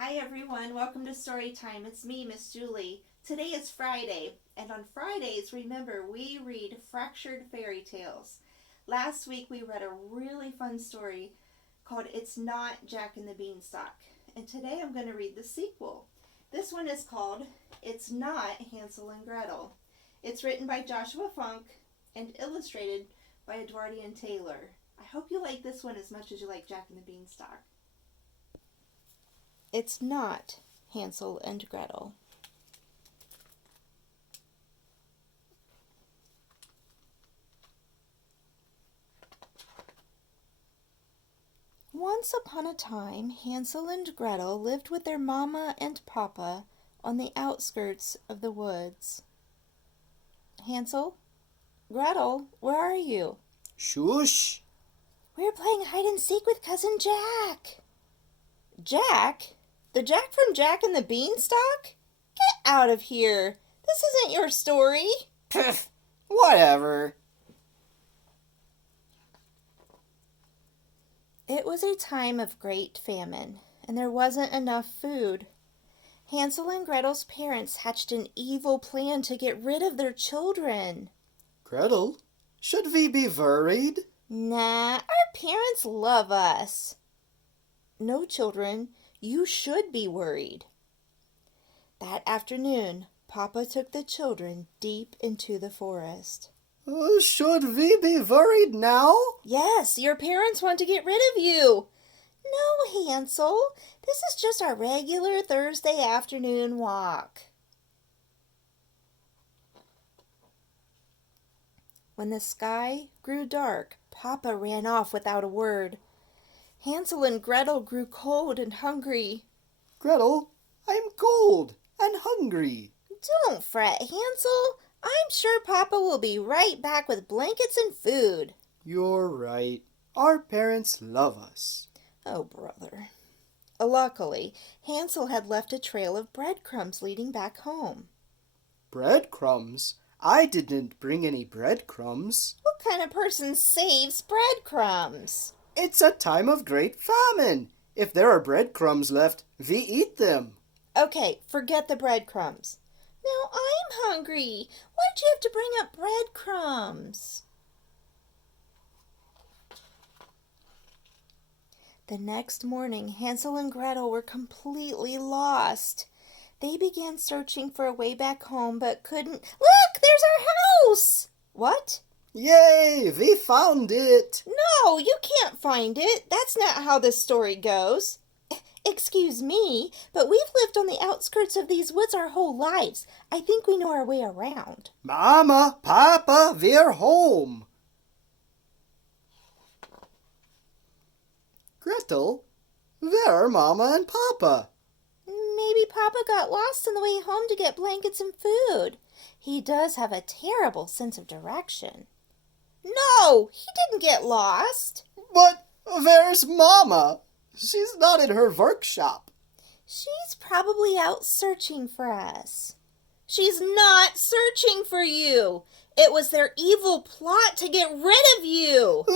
Hi everyone, welcome to Story Time. It's me, Miss Julie. Today is Friday, and on Fridays, remember, we read fractured fairy tales. Last week we read a really fun story called It's Not Jack and the Beanstalk, and today I'm going to read the sequel. This one is called It's Not Hansel and Gretel. It's written by Joshua Funk and illustrated by Edwardian Taylor. I hope you like this one as much as you like Jack and the Beanstalk. It's not Hansel and Gretel. Once upon a time, Hansel and Gretel lived with their mama and papa on the outskirts of the woods. Hansel? Gretel, where are you? Shush! We're playing hide and seek with Cousin Jack. Jack? The Jack from Jack and the Beanstalk? Get out of here. This isn't your story. Pff, whatever. It was a time of great famine, and there wasn't enough food. Hansel and Gretel's parents hatched an evil plan to get rid of their children. Gretel, should we be worried? Nah, our parents love us. No, children, you should be worried. That afternoon, Papa took the children deep into the forest. Should we be worried now? Yes, your parents want to get rid of you. No, Hansel, this is just our regular Thursday afternoon walk. When the sky grew dark, Papa ran off without a word. Hansel and Gretel grew cold and hungry. Gretel, I'm cold and hungry. Don't fret, Hansel. I'm sure Papa will be right back with blankets and food. You're right. Our parents love us. Oh, brother. Luckily, Hansel had left a trail of breadcrumbs leading back home. Breadcrumbs? I didn't bring any breadcrumbs. What kind of person saves breadcrumbs? It's a time of great famine. If there are breadcrumbs left, we eat them. Okay, forget the breadcrumbs. Now I'm hungry. Why'd you have to bring up breadcrumbs? The next morning, Hansel and Gretel were completely lost. They began searching for a way back home, but couldn't. Look, there's our house! What? Yay, we found it. No, you can't find it. That's not how this story goes. Excuse me, but we've lived on the outskirts of these woods our whole lives. I think we know our way around. Mama, Papa, we're home. Gretel, where are Mama and Papa? Maybe Papa got lost on the way home to get blankets and food. He does have a terrible sense of direction. No, he didn't get lost. But where's Mama? She's not in her workshop. She's probably out searching for us. She's not searching for you. It was their evil plot to get rid of you. Look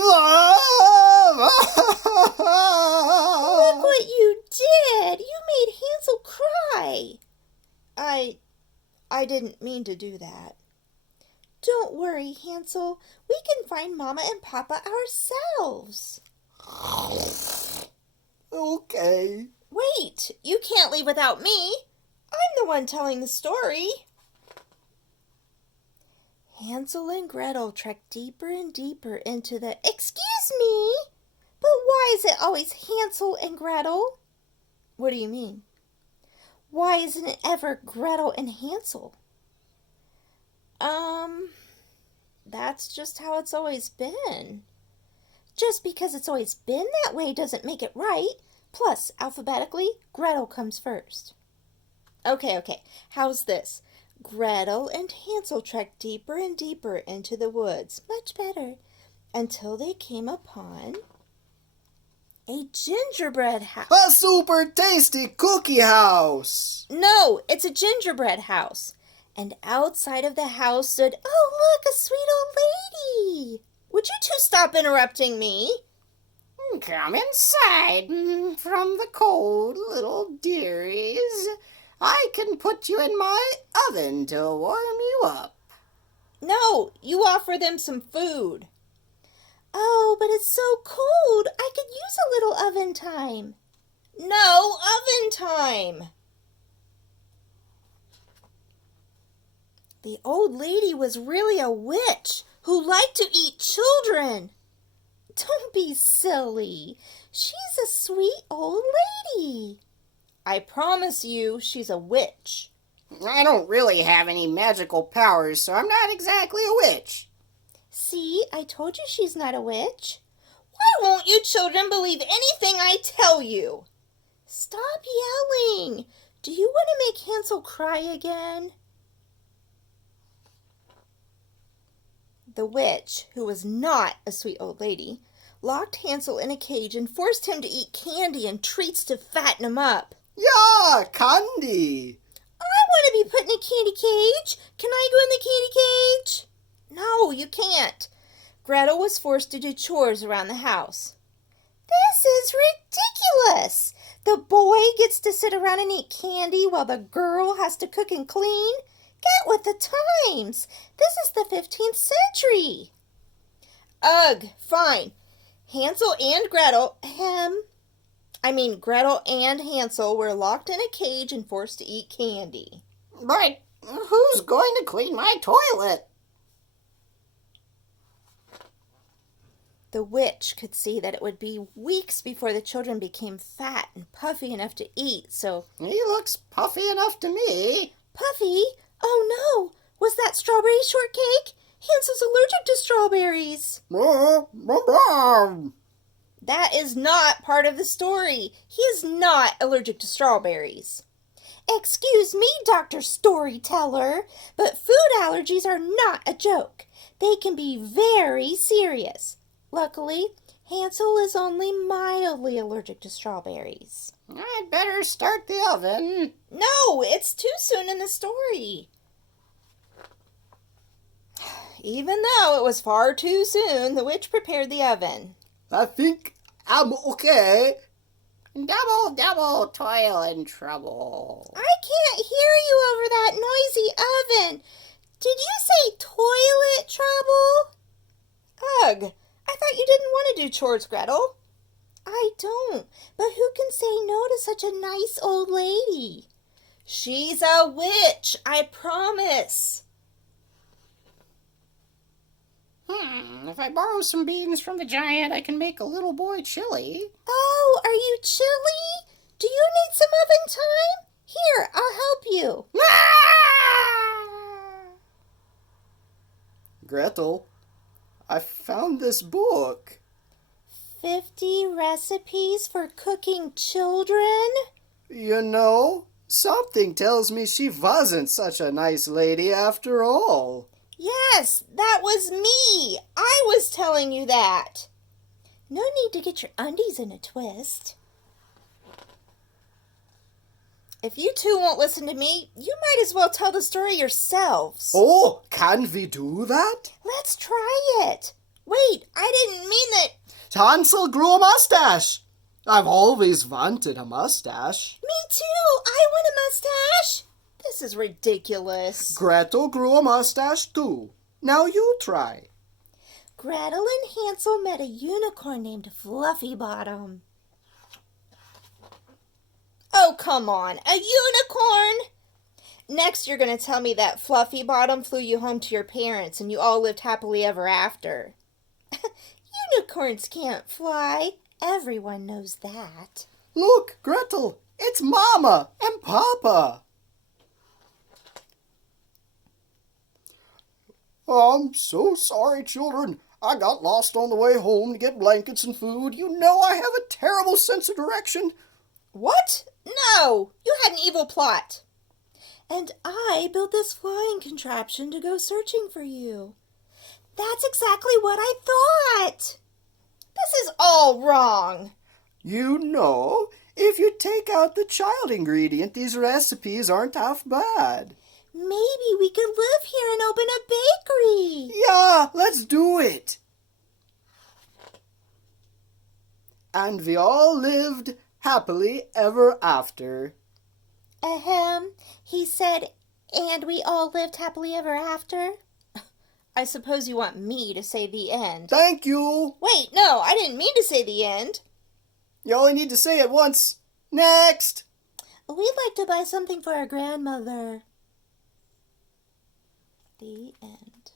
what you did. You made Hansel cry. I didn't mean to do that. Don't worry, Hansel. We can find Mama and Papa ourselves. Okay. Wait, you can't leave without me. I'm the one telling the story. Hansel and Gretel trekked deeper and deeper into the... Excuse me, but why is it always Hansel and Gretel? What do you mean? Why isn't it ever Gretel and Hansel? That's just how it's always been. Just because it's always been that way doesn't make it right. Plus, alphabetically, Gretel comes first. Okay. How's this? Gretel and Hansel trekked deeper and deeper into the woods. Much better. Until they came upon a gingerbread house. A super tasty cookie house. No, it's a gingerbread house. And outside of the house stood, oh, look, a sweet old lady. Would you two stop interrupting me? Come inside from the cold, little dearies. I can put you in my oven to warm you up. No, you offer them some food. Oh, but it's so cold. I could use a little oven time. No, oven time. The old lady was really a witch who liked to eat children. Don't be silly. She's a sweet old lady. I promise you she's a witch. I don't really have any magical powers, so I'm not exactly a witch. See, I told you she's not a witch. Why won't you children believe anything I tell you? Stop yelling. Do you want to make Hansel cry again? The witch, who was not a sweet old lady, locked Hansel in a cage and forced him to eat candy and treats to fatten him up. Yeah, candy. I want to be put in a candy cage. Can I go in the candy cage? No, you can't. Gretel was forced to do chores around the house. This is ridiculous. The boy gets to sit around and eat candy while the girl has to cook and clean. Get with the times. This is the 15th century. Ugh, fine. Gretel and Hansel were locked in a cage and forced to eat candy. But who's going to clean my toilet? The witch could see that it would be weeks before the children became fat and puffy enough to eat, so... He looks puffy enough to me. Puffy? Oh no! Was that strawberry shortcake? Hansel's allergic to strawberries. That is not part of the story. He is not allergic to strawberries. Excuse me, Dr. Storyteller, but food allergies are not a joke. They can be very serious. Luckily, Hansel is only mildly allergic to strawberries. I'd better start the oven. No, it's too soon in the story. Even though it was far too soon, the witch prepared the oven. I think I'm okay. Double, double toil and trouble. I can't hear you over that noisy oven. Did you say toilet trouble? Ugh, I thought you didn't want to do chores, Gretel. I don't, but who can say no to such a nice old lady? She's a witch, I promise. If I borrow some beans from the giant, I can make a little boy chili. Oh, are you chilly? Do you need some oven time? Here, I'll help you. Gretel, I found this book. 50 recipes for cooking children? You know, something tells me she wasn't such a nice lady after all. Yes, that was me. I was telling you that. No need to get your undies in a twist. If you two won't listen to me, you might as well tell the story yourselves. Oh, can we do that? Let's try it. Wait, I didn't mean that... Hansel grew a mustache. I've always wanted a mustache. Me too. I want a mustache. This is ridiculous. Gretel grew a mustache too. Now you try. Gretel and Hansel met a unicorn named Fluffy Bottom. Oh, come on. A unicorn? Next, you're going to tell me that Fluffy Bottom flew you home to your parents and you all lived happily ever after. Unicorns can't fly. Everyone knows that. Look, Gretel, it's Mama and Papa. I'm so sorry, children. I got lost on the way home to get blankets and food. You know I have a terrible sense of direction. What? No, you had an evil plot. And I built this flying contraption to go searching for you. That's exactly what I thought. This is all wrong. You know, if you take out the child ingredient, these recipes aren't half bad. Maybe we could live here and open a bakery. Yeah, let's do it. And we all lived happily ever after. Ahem. He said, and we all lived happily ever after? I suppose you want me to say the end. Thank you. Wait, no, I didn't mean to say the end. You only need to say it once. Next. We'd like to buy something for our grandmother. The end.